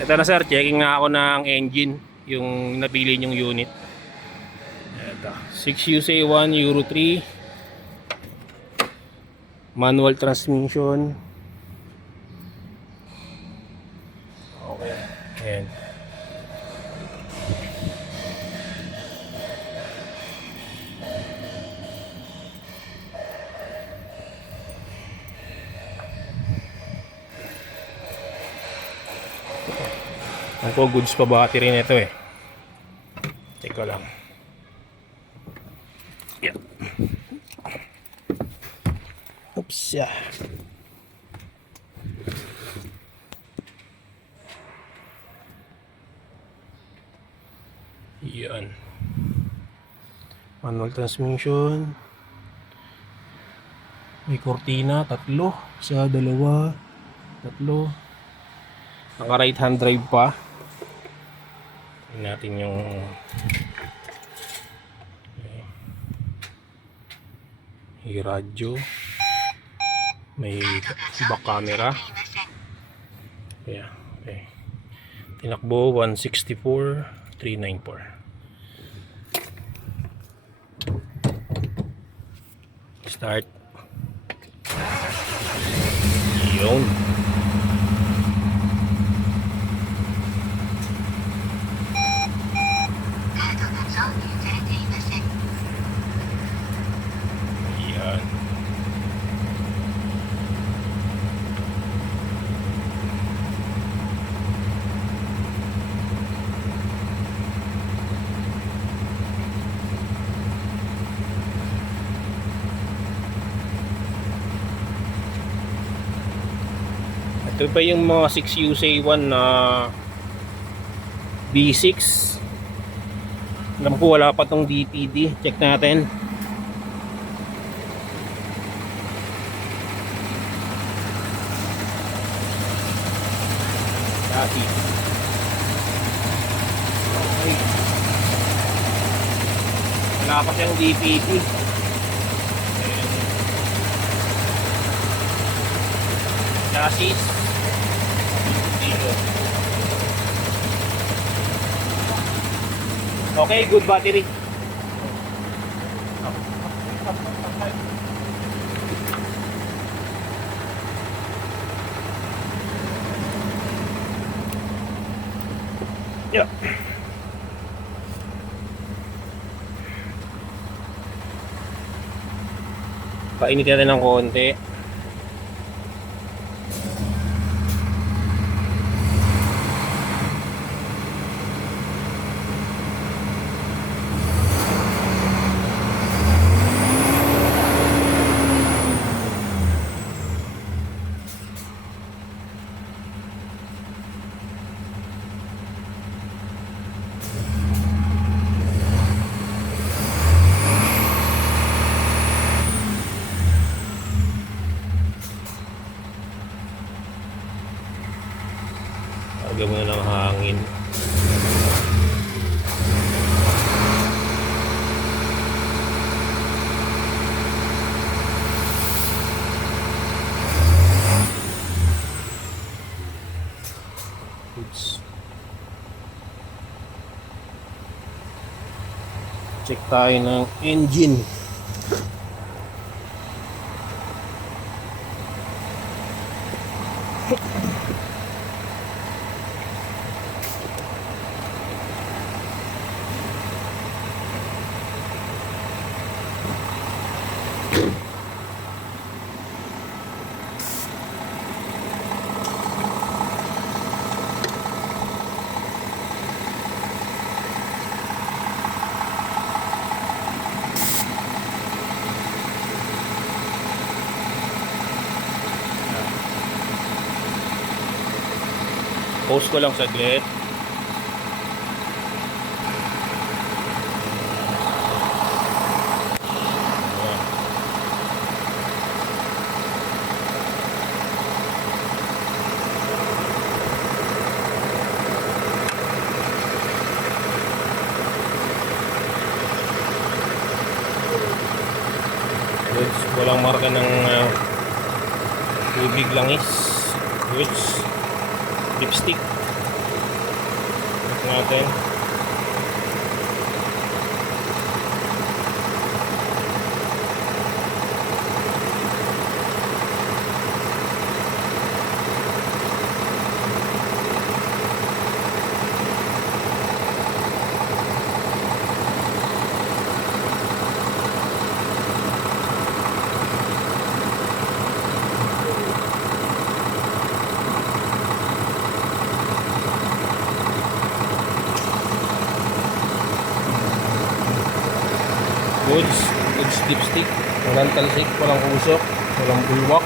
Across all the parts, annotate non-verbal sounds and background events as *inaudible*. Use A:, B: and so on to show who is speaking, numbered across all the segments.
A: Ito na sir, checking nga ako ng engine, yung napili nyong unit. Ito, 6UC1 Euro 3. Manual transmission. Ang ko goods pa battery nito eh. Check ko lang. Yeah. Oops, yeah. Yan. Manual transmission. May cortina, tatlo. Isa, dalawa, tatlo. Naka right hand drive pa. Tingnan natin yung okay. May radyo. May back camera. Yeah, okay. Tinakbo 164 394. Start. Yun. Yan. Ito pa yung mga 6USA1 na B6 alam ko wala pa tong DPD check natin Dati. Okay. Wala pa siyang DPD. Chassis. Okay, good battery. Yeah. Painitin natin ng konti. Lagyan mo na ng hangin. Oops. Check tayo ng engine. Post ko lang saglit. Goods, walang marka ng uh, tubig langis. Goods, lipstick. natin. Goods, goods dipstick. Walang talsik, walang usok, walang bulwak.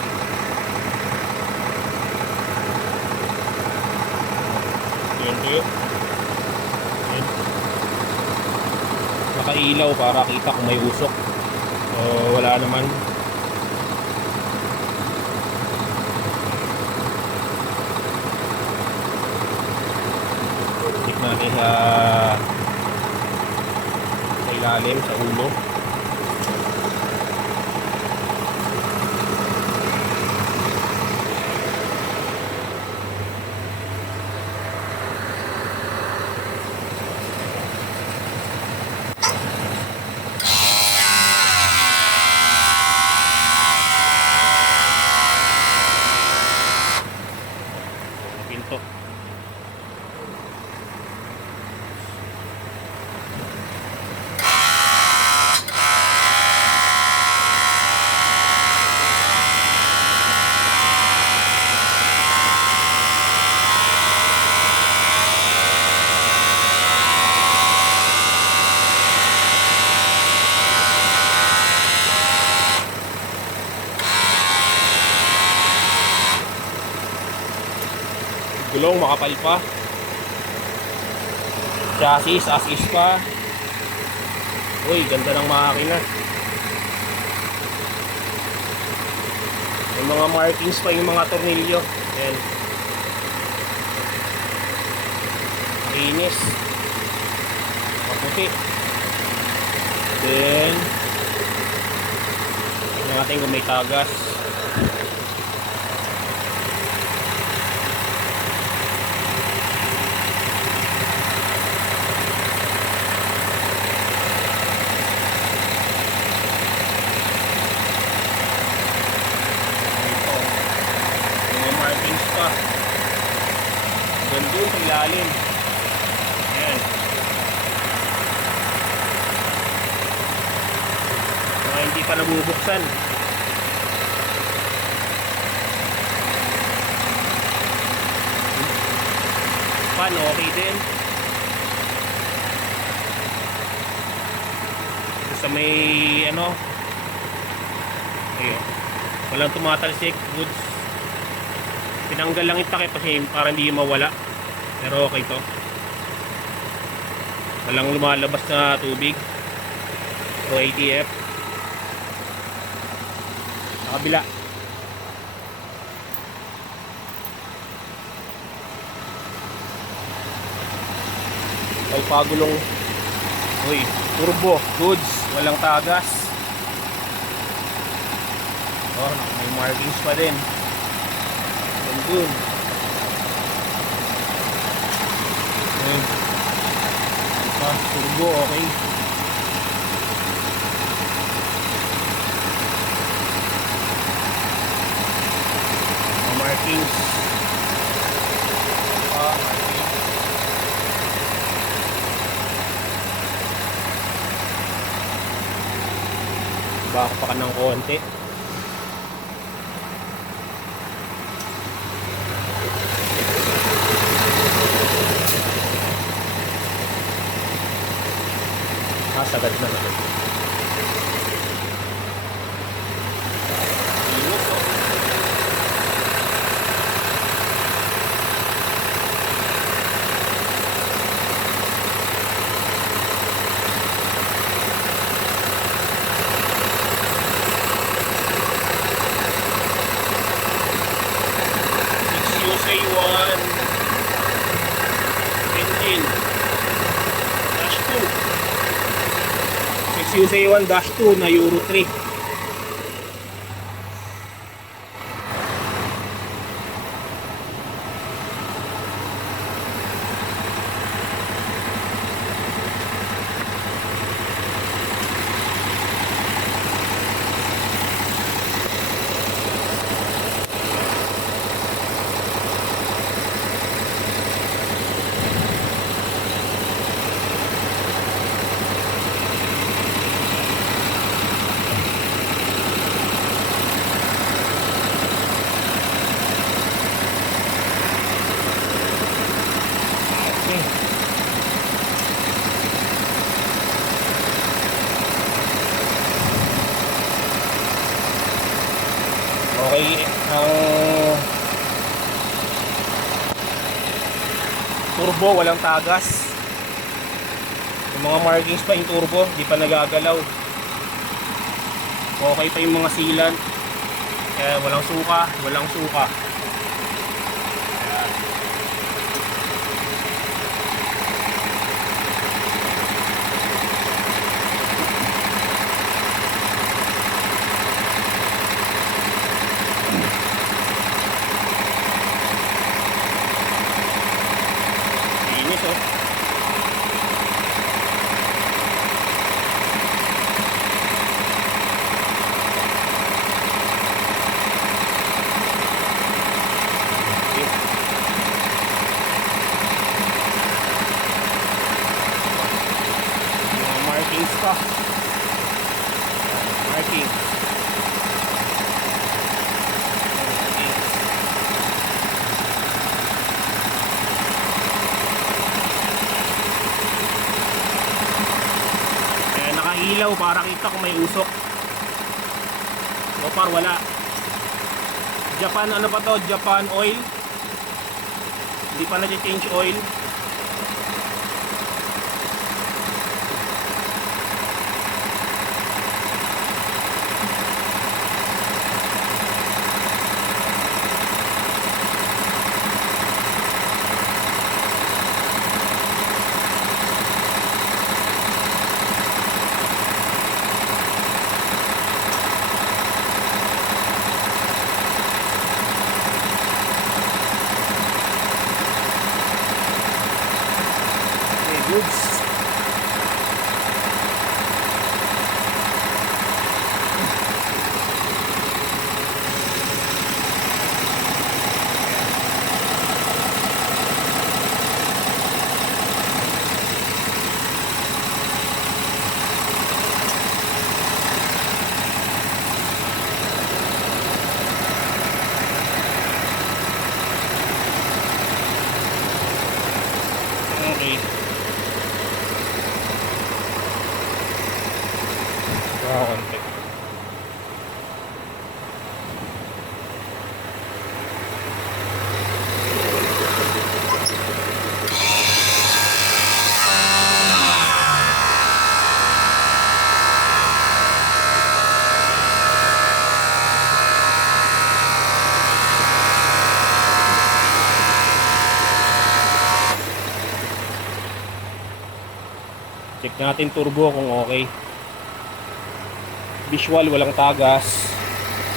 A: Yan kayo. Yan. Nakailaw para kita kung may usok. So, wala naman. Check natin sa ilalim, sa ulo. Gulong makapal pa. Chassis as is pa. Uy, ganda ng makina. May mga markings pa yung mga tornilyo. Ayan. Linis. Maputi. Then, tingnan natin kung may tagas. Ito. Mga markings pa. Ganda sa ilalim. Ayan. Mga hindi pa nabubuksan. Pan, okay din. Sa may ano, ayun. Walang tumatalsik, goods. Tinanggal lang yung takip kasi para hindi mawala. Pero okay to. Walang lumalabas na tubig. O ATF. Sa kabila. May pagulong. Uy, turbo, goods, walang tagas. Oh, may markings pa din. Nandun. Okay. Ito, turbo, okay. Mga markings. Ah, markings. Baka pa ka ng konti. Ah, sagad na naman. Init, oh. USA 1 engine dash 2 USA 1 dash 2 na Euro 3 turbo, walang tagas. Yung mga markings pa yung turbo, di pa nagagalaw. Okay pa yung mga sealant. Kaya walang suka, walang suka oh. Mga markings pa. Marking. Eh, nakailaw para kita kung may usok. So far wala. Japan ano pa to? Japan oil. Hindi pa na-change oil. Okay, goods. Okay. Wow, konti. Check natin turbo kung okay. Visual, walang tagas.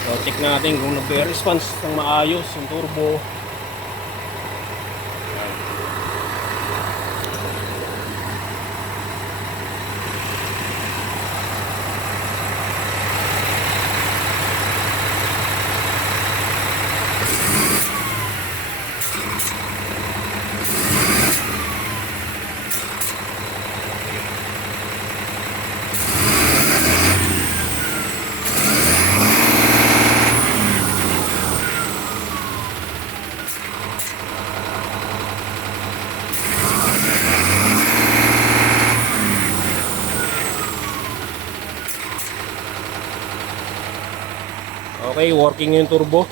A: So, check natin kung nagbe-response ng maayos yung turbo. Okay, working yung turbo.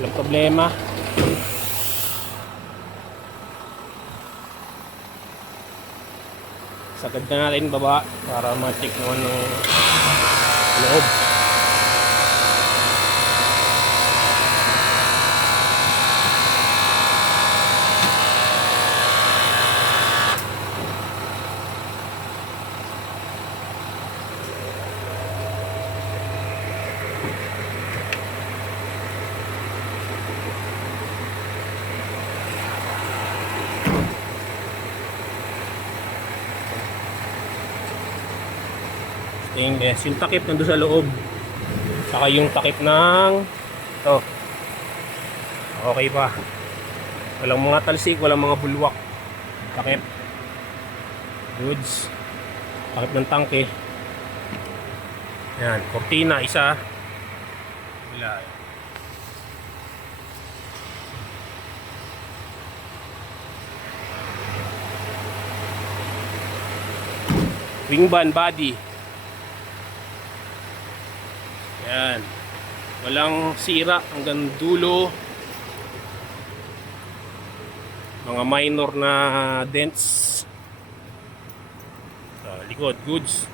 A: Walang problema. Sagad na natin baba para ma-check naman ng loob. Stainless. Yung takip nandun sa loob. Saka yung takip ng to. Okay pa. Walang mga talsik, walang mga bulwak. Takip. Goods. Takip ng tangke. Yan. Cortina, isa. Wala. Wing band body. Yan. Walang sira hanggang dulo. mga minor na dents. Sa likod goods.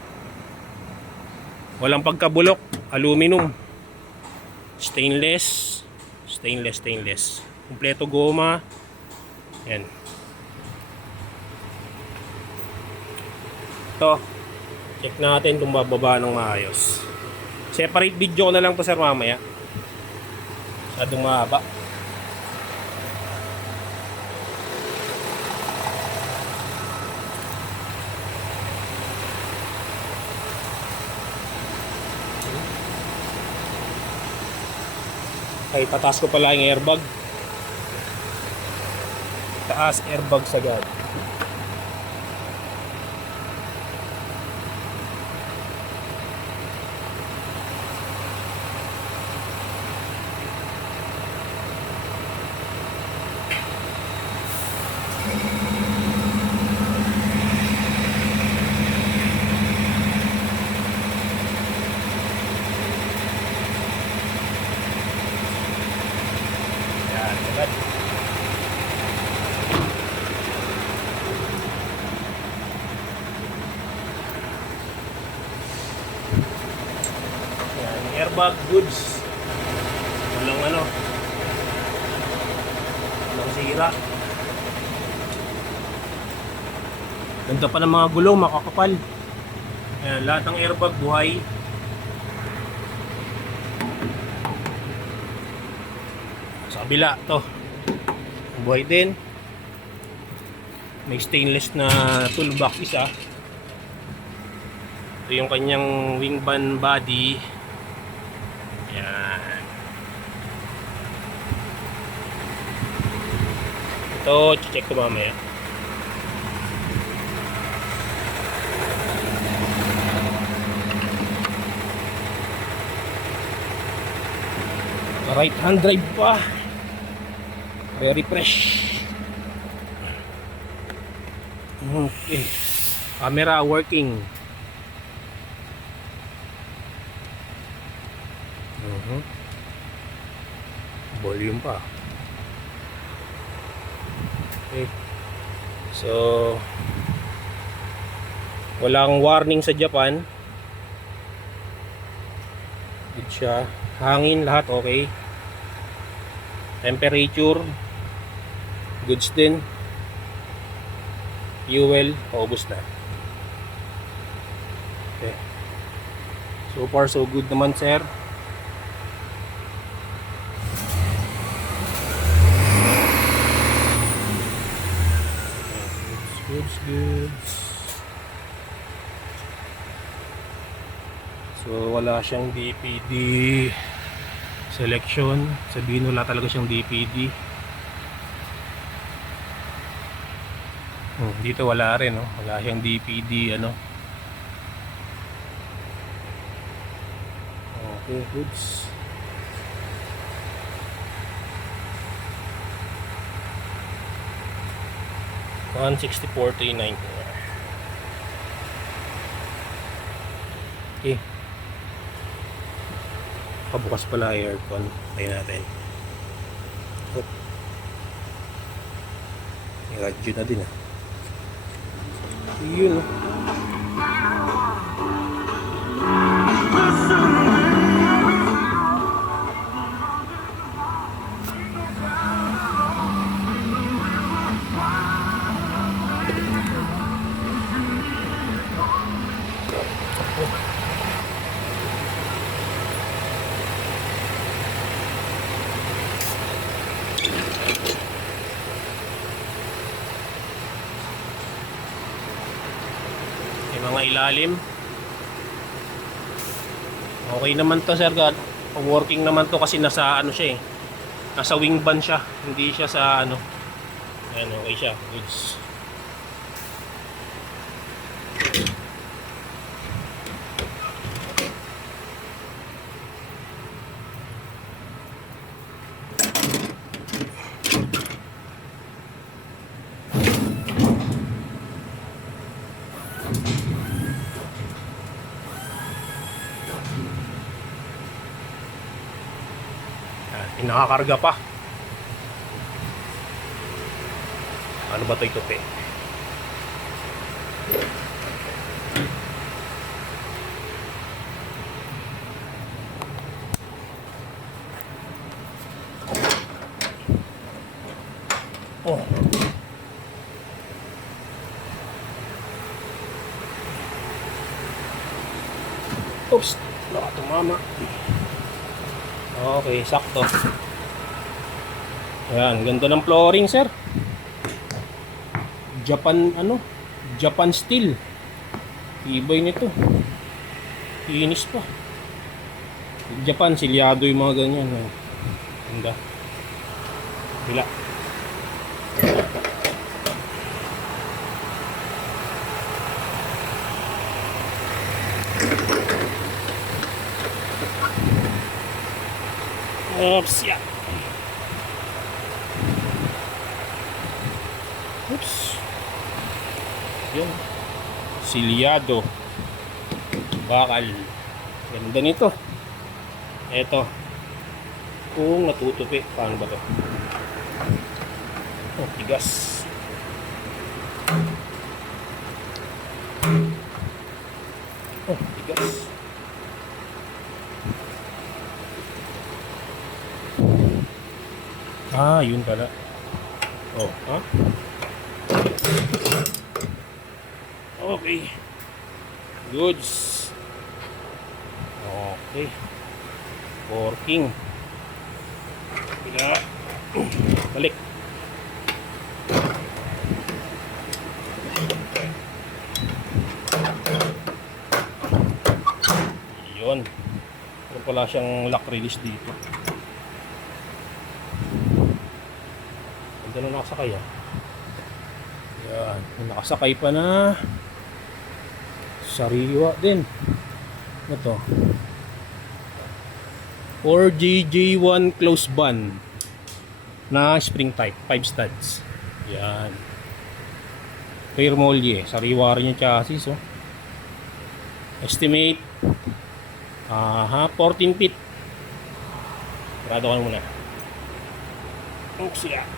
A: Walang pagkabulok. Aluminum. Stainless. Stainless stainless. Kumpleto goma. Yan to check natin kung bababa ng maayos separate video na lang to sir mamaya. Masyadong mahaba. Ay pataas ko pala yung airbag. Taas airbag sagad yan sagad airbag goods. Walang ano. Walang sira. Ganda pa ng mga gulong makakapal. Ayan, lahat ng airbag buhay. Sa kabila to. Buhay din. May stainless na toolbox isa. Ito yung kanyang wing van body yan ito check ko mamaya. Right hand drive pa. Very fresh okay. Camera working. Mhm. volume pa okay so walang warning sa Japan. Good siya. Hangin lahat okay. Temperature goods din. Fuel paubos na. Okay. So far so good naman sir goods goods so wala siyang DPD selection sabihin wala talaga siyang DPD Hmm, dito wala rin, no? Wala siyang DPD, ano. Okay, goods. One sixty four three nine Okay. Pabukas pala aircon. Tayo natin. Oop. May radyo na din ah. Yun oh. Ilalim. Okay naman to sir God. Working naman to kasi nasa ano siya eh. Nasa wing ban siya. Hindi siya sa ano. Ayan, okay siya. Goods. Ayan, nakakakarga pa. Ano ba ito itupi? Okay, sakto. Ayan, ganda ng flooring, sir. Japan, ano? Japan steel. Ibay nito. Inis pa. Japan, silyado yung mga ganyan. oh. Ganda. Bila. Oops, yeah. Oops. Yun. Silyado. Bakal. Ganda nito. Eto. Kung natutupi, paano ba to? Oh, tigas. Oh, tigas. Ah, yun pala. Oh, ha? Okay. Goods. Okay. Working. Bila. *clears throat* Balik. Yun. Meron pala siyang lock release dito. Ganda na nakasakay ah. Yan. Nakasakay pa na. Sariwa din. Ano to? 4GJ1 close band na spring type 5 studs yan rear molye sariwa rin yung chassis oh. estimate aha 14 feet sarado ka muna oops yeah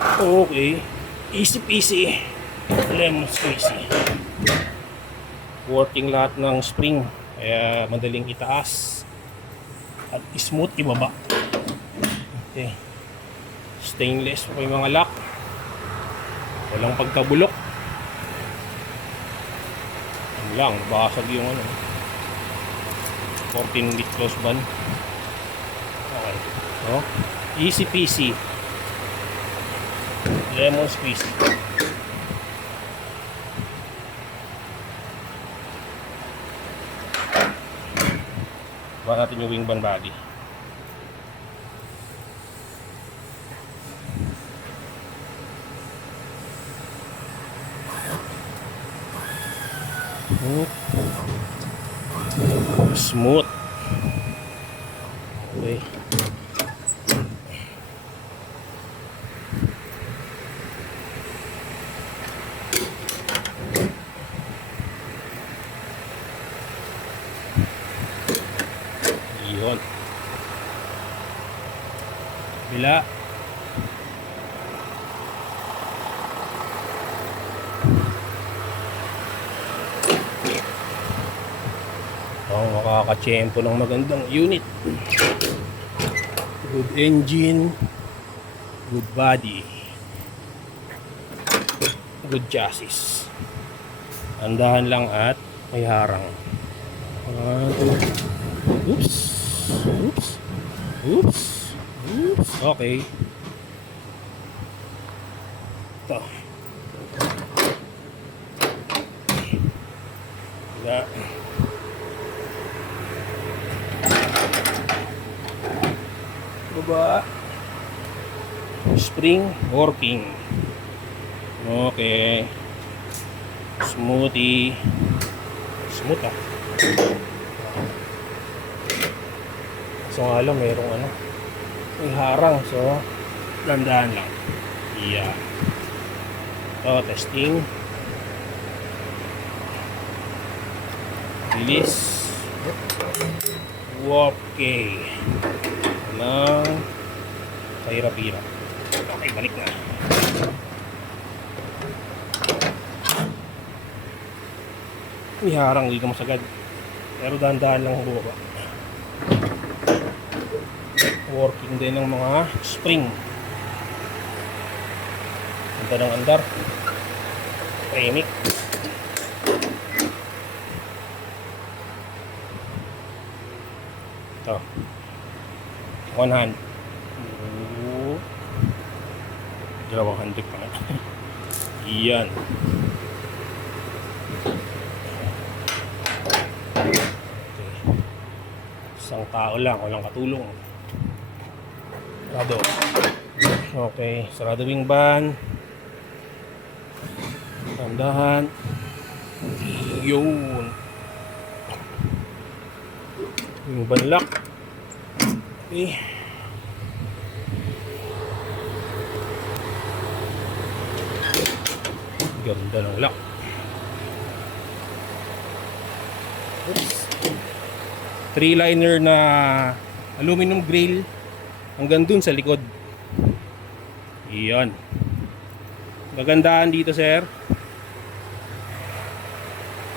A: okay. Easy peasy. Lemon squeezy. Working lahat ng spring. Kaya madaling itaas. At smooth ibaba. Okay. Stainless yung mga lock. Walang pagkabulok. Yun lang. Basag yung ano. 14 bit close band okay. So, easy peasy lemon squeeze Ba natin yung wing body. Smooth. Smooth. Okay. Yun. Bila. Oh, makakachempo ng magandang unit. Good engine. Good body. Good chassis. Andahan lang at may harang. One, Oops. Oops. Oops. Okay. Ito. Wala. Baba. Spring working. Okay. Smoothie. Smooth ah. So nga lang, merong ano, yung harang. So, dandahan lang. Yeah. So, testing. Release. Okay. Nang kahirap-hirap. Okay, balik na. May harang, hindi ka masagad. Pero dahan-dahan lang bumaba. Working din ng mga spring. Ganda ng andar. Premic. Ito. One hand. Oo. Dalawang hand pa nga. *laughs* Iyan. Okay. Isang tao lang, walang katulong. Sarado. Okay, sarado wing ban. Tandahan. Yun. Yung banlak. Okay. Ganda ng lock. Oops. Three liner na aluminum grill hanggang dun sa likod. Iyan. Magandaan dito, sir.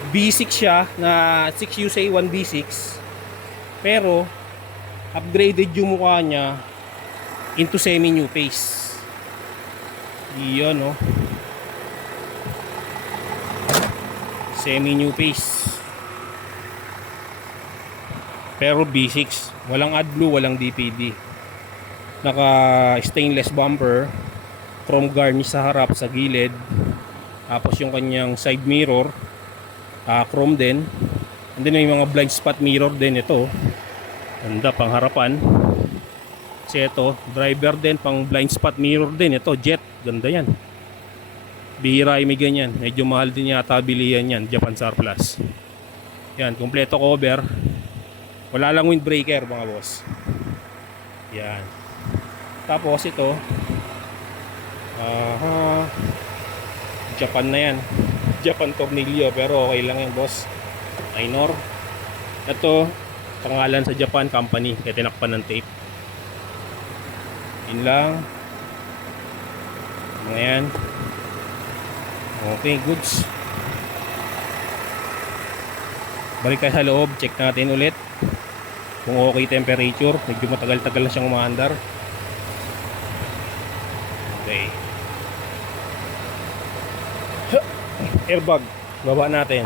A: B6 siya na 6 USA 1 B6. Pero upgraded yung mukha niya into semi new face. Iyan, no. Semi new face. Pero B6, walang AdBlue, walang DPD. Naka stainless bumper, chrome garnish sa harap, sa gilid. Tapos yung kanyang side mirror, ah, chrome din. And then may mga blind spot mirror din ito. Ganda pang harapan. Kasi ito, driver din pang blind spot mirror din. Ito, jet. Ganda yan. Bihira ay may ganyan. Medyo mahal din yata bilihan yan. Japan Surplus. Yan, kompleto cover. Wala lang windbreaker mga boss. Yan. Tapos ito. Aha. Japan na yan. *laughs* Japan tornilyo pero okay lang yan boss. Minor. Ito pangalan sa Japan company kaya tinakpan ng tape. Yun lang. Mga yan. Okay, goods. Balik tayo sa loob, check natin ulit kung okay temperature. Medyo matagal-tagal na siyang umaandar. Okay. Airbag, baba natin.